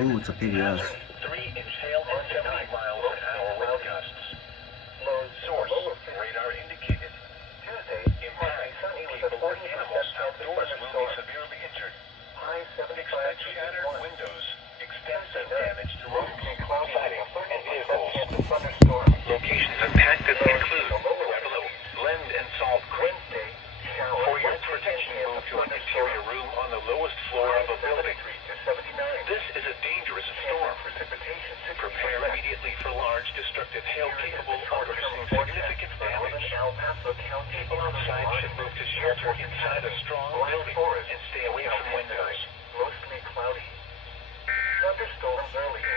Ooh, it's a PDS. 3-inch hail and 70 miles an hour wind gusts. Source, radar indicated. Tuesday, impact, people and animals outdoors will be severely injured. Expect shattered windows, extensive damage to roads, siding, and vehicles. Thunderstorm. Locations impacted include Pueblo, Blend and Salt Creek. For your protection, move to an interior room on the lowest floor of a building. This is a dangerous storm. Prepare immediately for large destructive hail capable of producing significant damage. People outside should move to shelter inside a strong building and stay away from windows. Mostly cloudy. Thunderstorms early.